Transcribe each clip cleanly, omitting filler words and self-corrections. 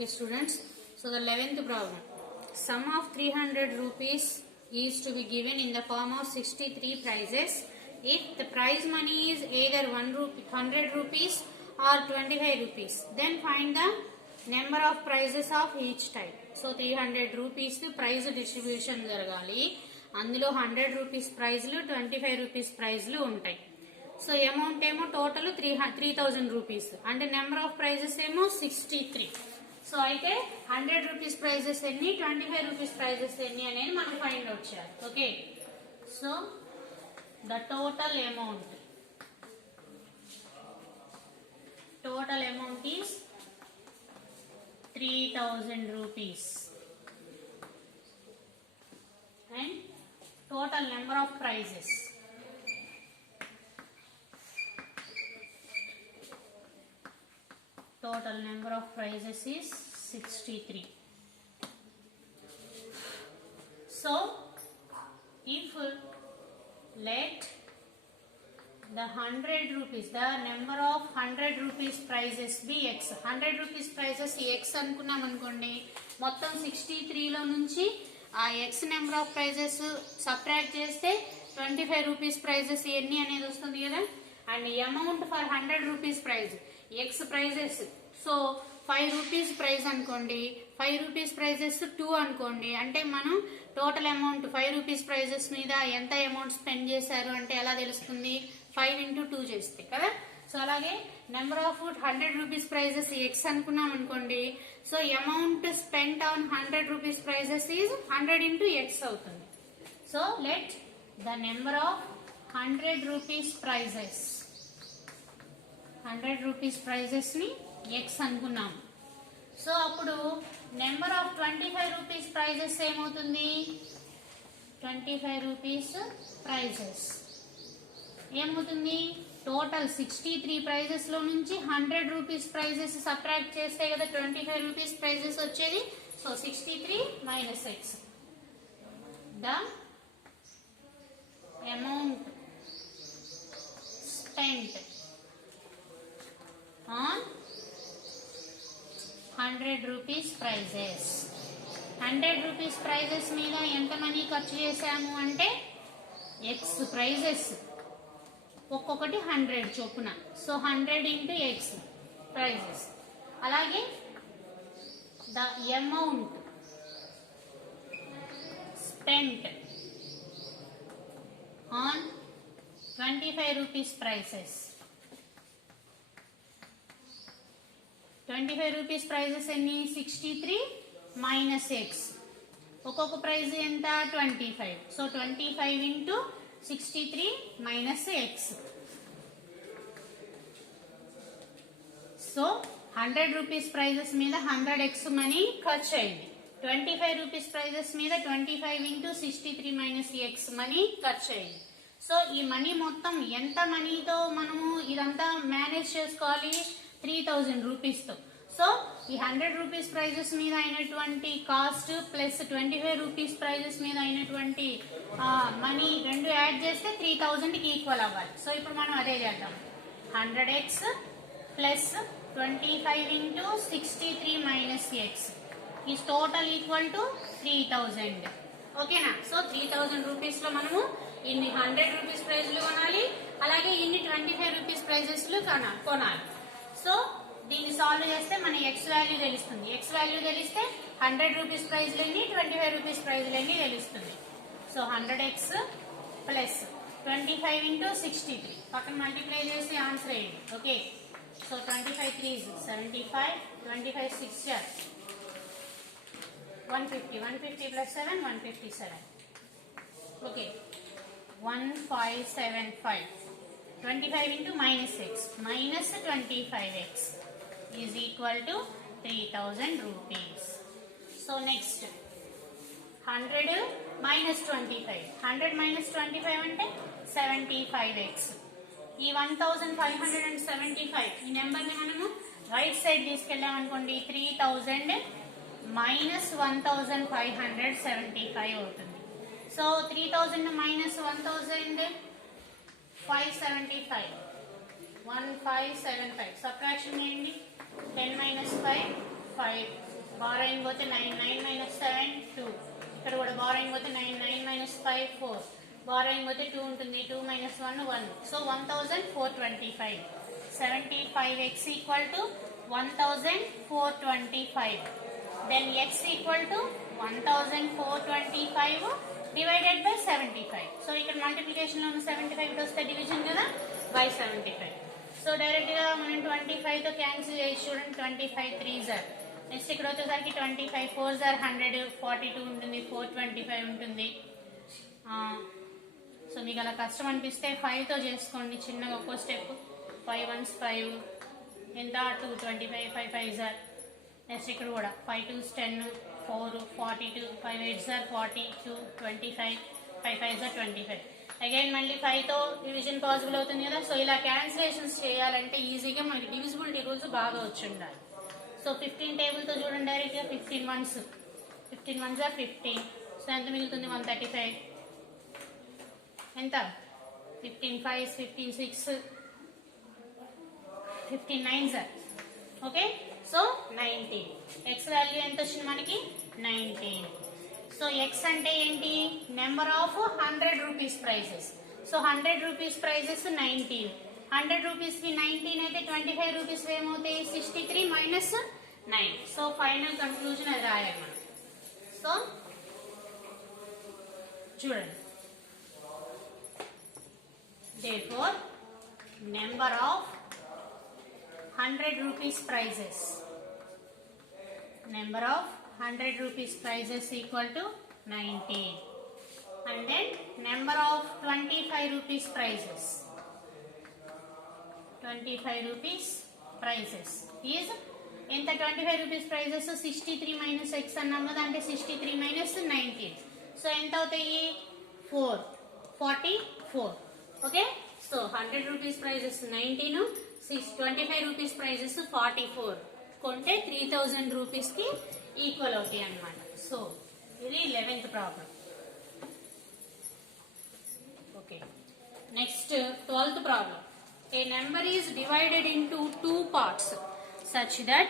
Okay students, so the 11th problem. Sum of 300 rupees is to be given in the form of 63 prizes. If the prize money is either 100 rupees or 25 rupees, then find the number of prizes of each type. So 300 rupees prize distribution జరగాలి. అందులో 100 rupees ప్రైజ్లు 25 rupees ప్రైజ్లు ఉంటాయి. So amount ఏమో total 3000 rupees అంటే number of prices ఏమో 63. So అయితే 100 rupees prizes ఎన్ని, 25 రూపీస్ ప్రైజెస్ ఎన్ని అనేది మనం ఫైండ్ అవుట్ చేయాలి. Okay, so the total amount is 3000 rupees and total number of prizes is 63. So if let the 100 rupees, the number of 100 rupees prizes be x, 100 rupees prizes x అనుకున్నాం అనుకోండి, మొత్తం 63 లో నుంచి ఆ x number of prizes subtract చేస్తే 25 rupees prizes ఎన్ని అనేది వస్తుంది కదా. And amount for 100 rupees prize x prizes, so 5 rupees prize అనుకోండి, 5 రూపీస్ ప్రైజెస్ 2 అనుకోండి, అంటే మనం టోటల్ అమౌంట్ 5 రూపీస్ ప్రైజెస్ మీద ఎంత అమౌంట్ స్పెండ్ చేశారు అంటే ఎలా తెలుస్తుంది, 5 into 2 చేస్తే కదా. సో అలాగే number of 100 rupees prizes X అనుకున్నాం అనుకోండి, so amount spent on 100 rupees prizes is 100 into X అవుతుంది. So let the number of 100 rupees prizes, 100 rupees prizes ని ఎక్స్ అనుకున్నాం. సో అప్పుడు నెంబర్ ఆఫ్ 25 రూపీస్ ప్రైజెస్ ఏమవుతుంది, 25 రూపీస్ ప్రైజెస్ ఏమవుతుంది, total 63 prizes లో నుంచి 100 రూపీస్ ప్రైజెస్ సబ్ట్రాక్ట్ చేస్తే కదా 25 రూపీస్ ప్రైజెస్ వచ్చేది. So 63 minus x, the amount spent on 100 rupees prizes. 100 rupees prizes మీద ఎంత మనీ ఖర్చు చేశాము అంటే ఎక్స్ ప్రైజెస్ ఒక్కొక్కటి 100 చొప్పున, సో 100 into ఎక్స్ ప్రైజెస్. అలాగే the amount spent on 25 rupees prizes. 25 rupees prizes ఎన్ని, 63 minus ఎక్స్, ఒక్కొక్క ప్రైజ్ ఎంత 25, so 25 into 63 minus X. So 100 rupees prizes మీద 100x మనీ ఖర్చు అయింది, 25 రూపీస్ ప్రైజెస్ మీద 25 into 63 minus ఎక్స్ మనీ ఖర్చు అయింది. సో ఈ మనీ మొత్తం ఎంత మనీతో మనము ఇదంతా మేనేజ్ చేసుకోవాలి, 3000 రూపీస్ తో. సో ఈ 100 రూపీస్ ప్రైజెస్ మీద అయినటువంటి కాస్ట్ ప్లస్ 25 రూపీస్ ప్రైజెస్ మీద అయినటువంటి మనీ రెండు యాడ్ చేస్తే 3000 కి ఈక్వల్ అవ్వాలి. సో ఇప్పుడు మనం అదే చేద్దాం, 100x plus 25 into 63 minus X is total equal to 3000. ఓకేనా. సో 3000 రూపీస్ లో మనము ఇన్ని 100 రూపీస్ ప్రైజ్లు కొనాలి, అలాగే ఇన్ని 25 రూపీస్ ప్రైజెస్లు కొనాలి. సో దీన్ని సాల్వ్ చేస్తే మన ఎక్స్ వాల్యూ తెలుస్తుంది. ఎక్స్ వాల్యూ తెలిస్తే 100 రూపీస్ ప్రైజ్లన్నీ 25 రూపీస్ ప్రైజ్లన్నీ తెలుస్తుంది. సో 100x ప్లస్ 25 into 63 పక్కన మల్టిప్లై చేసి ఆన్సర్ అయ్యింది. Okay, so 25 3 75, 25 6 150, 150 plus 7 157. Okay, 1575. 25 into minus x minus 25x is equal to 3000 rupees. So next 100 minus 25, 100 minus 25 అంటే 75x. ఈ 1575 ఈ నెంబర్ ని మనము రైట్ సైడ్ తీసుకెళ్ళాం అనుకోండి, 3000 minus 1575 అవుతుంది. సో 3000 minus 1575, 1575 subtraction చేయండి, 10 minus 5 5, బారోయింగ్ పోతే 9, 9 minus 7 2, ఇక్కడ కూడా బారోయింగ్ పోతే 9, 9 minus 5 4, బారోయింగ్ పోతే 2 ఉంటుంది, 2 minus 1 1, so 1425. 75x equal to 1425. Then x equal to 1425 divided by 75. So ఇక్కడ మల్టిప్లికేషన్ లో 75 వస్తే డివిజన్ కదా, by 75. సో డైరెక్ట్ గా మనం 25 తో క్యాన్సిల్ చేసి చూడండి, 25 3s are. నెక్స్ట్ ఇక్కడ వచ్చేసరికి 25 4s are 100, 42 ఉంటుంది, 425 ఉంటుంది. సో మీకు అలా కష్టం అనిపిస్తే 5 తో చేసుకోండి చిన్నగా ఒక్కో స్టెప్. 5 1s 5 ఎంత 2, 25 5 5s are. నెక్స్ట్ ఇక్కడ కూడా 5 2s 10, 4 42, 5 8s are 42, 25 5 5s are 25. Again మళ్ళీ 5 తో డివిజన్ పాసిబుల్ అవుతుంది కదా. సో ఇలా క్యాన్సిలేషన్స్ చేయాలంటే ఈజీగా మనకి డివిజిబిలిటీ రూల్స్ బాగా వచ్చి ఉండాలి. సో 15 టేబుల్ తో చూడండి, డైరెక్ట్ గా 15 1s are 15. సో ఎంత మిగులుతుంది 135. ఎంత 15 5s 15 6 15 9s are. Okay, so 19. X value ఎంత వచ్చింది మనకి 19. సో ఎక్స్ అంటే ఏంటి, number of 100 rupees prizes. So 100 rupees prizes 19. 100 rupees కి 19 అయితే 25 రూపీస్ ఏమవుతాయి 63 minus 9. సో ఫైనల్ కన్క్లూజన్ అది రాయాలి మనం. సో చూడండి, therefore number of 100 rupees prizes, number of 100 rupees prizes equal to 19. And then number of 25 rupees prizes, 25 rupees prizes is ఎంత 25 rupees prizes 63 minus x అన్నాం కదా, అంటే 63 minus 19. సో ఎంత అవుతాయి 4 44. Okay, so 100 rupees prizes 19, 25 rupees prizes 44 కొంటే 3000 rupees కి equal అవుతాయి అన్నమాట. సో ఇది 11th problem. Okay, next 12th problem. A number is divided into 2 parts such that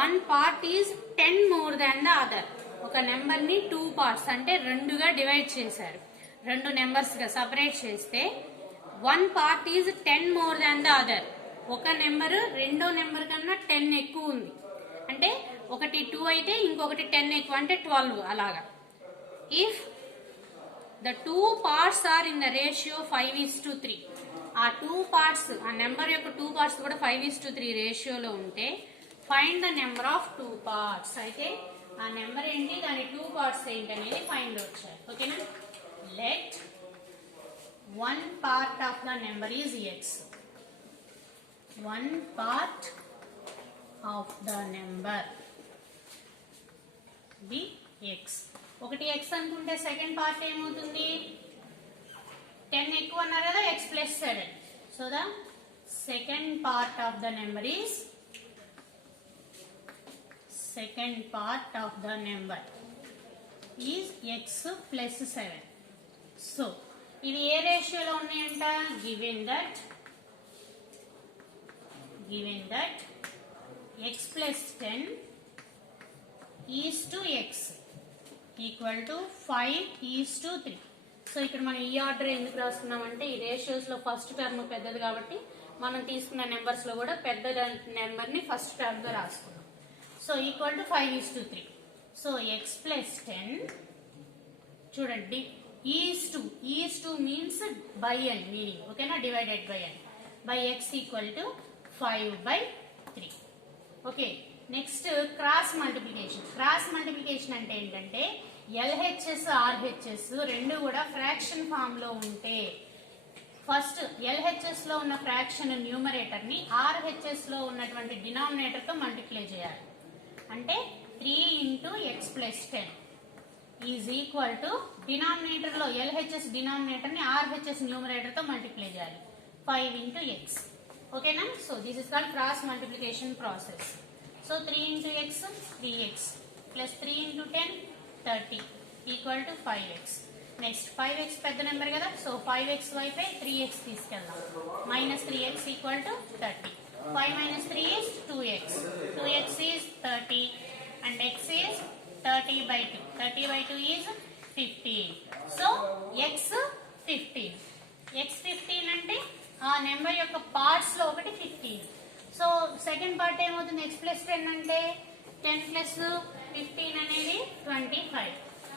one part is 10 more than the other. ఒక number ని 2 parts అంటే రెండుగా divide చేశారు, 2 నెంబర్స్ గా సపరేట్ చేస్తే 1 part is 10 more than the other. ఒక number రెండో number కన్నా 10 ఎక్కువ ఉంది అంటే ఒకటి 2 అయితే ఇంకొకటి 10 ఎక్కువ అంటే 12 అలాగా. If the 2 parts are in the ratio 5:3, ఆ 2 parts ఆ నెంబర్ యొక్క 2 parts కూడా 5:3 రేషియోలో ఉంటే find the number of 2 parts. అయితే ఆ నెంబర్ ఏంటి, దాని 2 parts ఏంటి అనేది ఫైండ్ అవుట్ చేయాలి. ఓకేనా, let one part of the number is x. One part of the number be x. ఒకటి x అనుకుంటే సెకండ్ పార్ట్ ఏమవుతుంది 10 ఎక్కువ అన్నారు కదా, x plus 7. So the second part of the number is x plus 7. So ఇది ఏ రేషియోలో ఉన్నాయంట, given that x plus 10 is to x equal to 5:3. So ఇక్కడ మనం ఈ ఆర్డర్ ఎందుకు రాస్తున్నామంటే ఈ రేషియోస్ లో ఫస్ట్ టర్మ్ పెద్దది కాబట్టి మనం తీసుకున్న నెంబర్స్ లో కూడా పెద్ద నెంబర్ ని ఫస్ట్ టర్మ్ గా రాసుకున్నాం. So equal to 5:3. So x plus 10 చూడండి, ఈజ్ టు మీన్స్ బై అని మీనింగ్, ఓకేనా, డివైడెడ్ బై అని, by x equal to 5/3. Okay, next cross multiplication అంటే ఏంటంటే LHS RHS రెండు కూడా ఫ్రాక్షన్ ఫామ్ లో ఉంటే ఫస్ట్ LHS లో ఉన్న ఫ్రాక్షన్ న్యూమరేటర్ ని RHS లో ఉన్నటువంటి డినామినేటర్ తో మల్టిప్లై చేయాలి. అంటే 3 into x plus 10 is equal to denominator లో LHS డినామినేటర్ ని RHS న్యూమరేటర్ తో మల్టిప్లై చేయాలి 5 into x. ఓకేనా, so this is called cross multiplication process. So 3 into x 3x plus 3 into 10 30 equal to 5x. Next 5x పెద్ద number కదా, so 5x వైపే 3x తీసుకెళ్దాం, minus 3x equal to 30. 5 minus 3 is 2x. 2x is 30. and x is 30 by 2. 30 by 2 is 15. So x 15. x 15 అంటే ఆ number యొక్క parts లో ఒకటి 15. So second part ఏమవుతుంది, x ప్లస్ 10 అంటే 10 ప్లస్ 15 అనేది 25.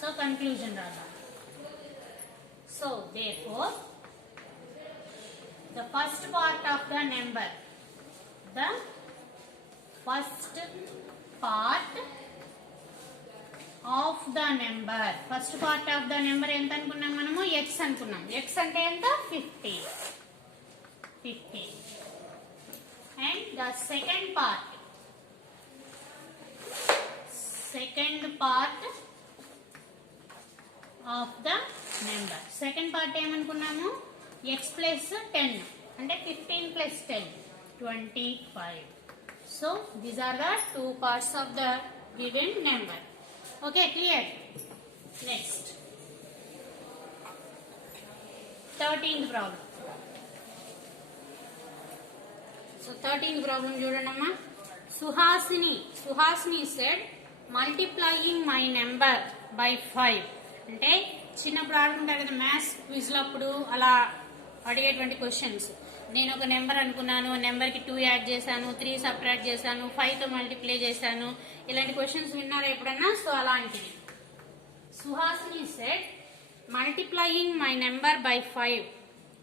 సో కన్క్లూజన్ రాదా. So therefore the first part of the number, the first part of the number, first part of the number ఎంత అనుకున్నాం మనము, x అనుకున్నాం. x అంటే ఎంత, 50. And the second part of the number, second part ఏమనుకున్నాము, x plus 10 అంటే 15 plus 10 25. So these are the two parts of the given number. Okay, clear? Next, 13th problem. So 13th problem చూడండమ్మా. Suhasini said multiplying my number by 5. అంటే చిన్నప్పుడు ఆడుకుంటారు కదా maths క్విజ్లో, అప్పుడు అలా అడిగేటువంటి questions. నేను ఒక నెంబర్ అనుకున్నాను, నెంబర్కి 2 యాడ్ చేశాను, 3 సబ్ట్రాక్ట్ చేశాను, 5తో మల్టిప్లై చేశాను. ఇలాంటి క్వశ్చన్స్ విన్నారా ఎప్పుడన్నా? సో అలాంటివి. Suhasini said multiplying my number by 5.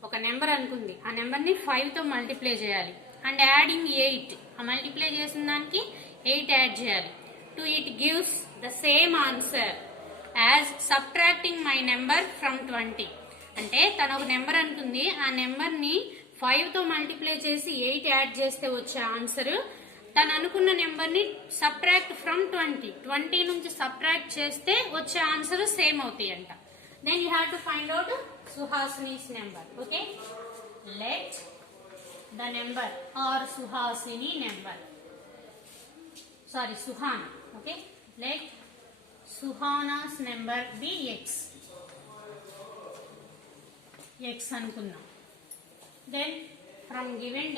ఒక నెంబర్ అనుకుంది, ఆ నెంబర్ని 5తో మల్టిప్లై చేయాలి. అండ్ యాడింగ్ 8, ఆ మల్టిప్లై చేసిన దానికి 8 యాడ్ చేయాలి. To it gives the same answer as subtracting my number from 20. అంటే తను ఒక నెంబర్ అనుకుంది, ఆ నెంబర్ని 5తో మల్టిప్లై చేసి 8 యాడ్ చేస్తే వచ్చే ఆన్సర్ తను అనుకున్న నెంబర్ని సబ్ట్రాక్ట్ ఫ్రమ్ 20 నుంచి సబ్ట్రాక్ట్ చేస్తే వచ్చే ఆన్సర్ సేమ్ అవుతాయి అంట. Then you have to find out Suhasini's number. Okay, let the number or Suhasini number, sorry Suhana. Okay, let Suhana's number be x అనుకుందాం. దెన్ ఫ్రమ్ గివెన్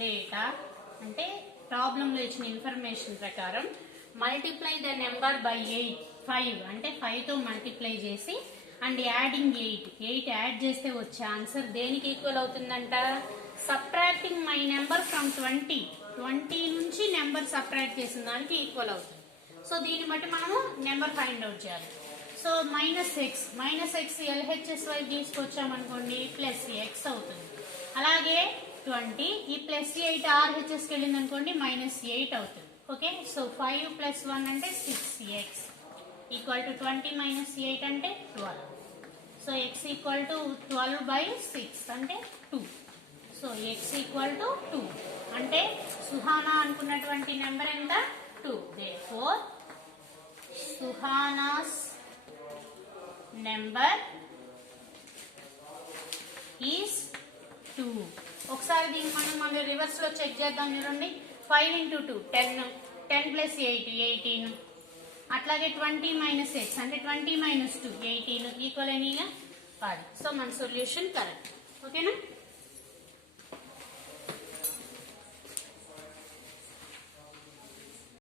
డేటా అంటే ప్రాబ్లంలో ఇచ్చిన ఇన్ఫర్మేషన్ ప్రకారం మల్టిప్లై ద నెంబర్ బై 5 అంటే 5తో మల్టిప్లై చేసి and adding 8 add చేస్తే వచ్చే answer దేనికి ఈక్వల్ అవుతుందంట, సబ్ట్రాక్టింగ్ మై నెంబర్ ఫ్రమ్ 20 నుంచి నెంబర్ సబ్ట్రాక్ట్ చేసిన దానికి ఈక్వల్ అవుతుంది. సో దీన్ని బట్టి మనము నెంబర్ ఫైండ్ అవుట్ చేయాలి. సో మైనస్ ఎక్స్ ఎల్హెచ్ఎస్ వైపు తీసుకొచ్చామనుకోండి ప్లస్ ఎక్స్ అవుతుంది. అలాగే 20 ఈ ప్లస్ 8 ఆర్హెచ్ఎస్కి వెళ్ళింది అనుకోండి -8 అవుతుంది. ఓకే, సో 5 + 1 అంటే 6x ఈక్వల్ టు 20 - 8 అంటే 12. సో x ఈక్వల్ టు 12/6 అంటే 2. సో x ఈక్వల్ టు 2 అంటే సుహానా అనుకున్నటువంటి నెంబర్ ఎంత, 2. Therefore Suhana's number is 2. ఒకసారి దీన్ని మనం రివర్స్ లో చెక్ చేద్దాం. చూడండి, 5 × 2 10 + 8 18. అట్లాగే 20 - x అంటే 20 - 2 18 ఈక్వల్ అయినా కాదు. సో మన సొల్యూషన్ కరెక్ట్. ఓకేనా?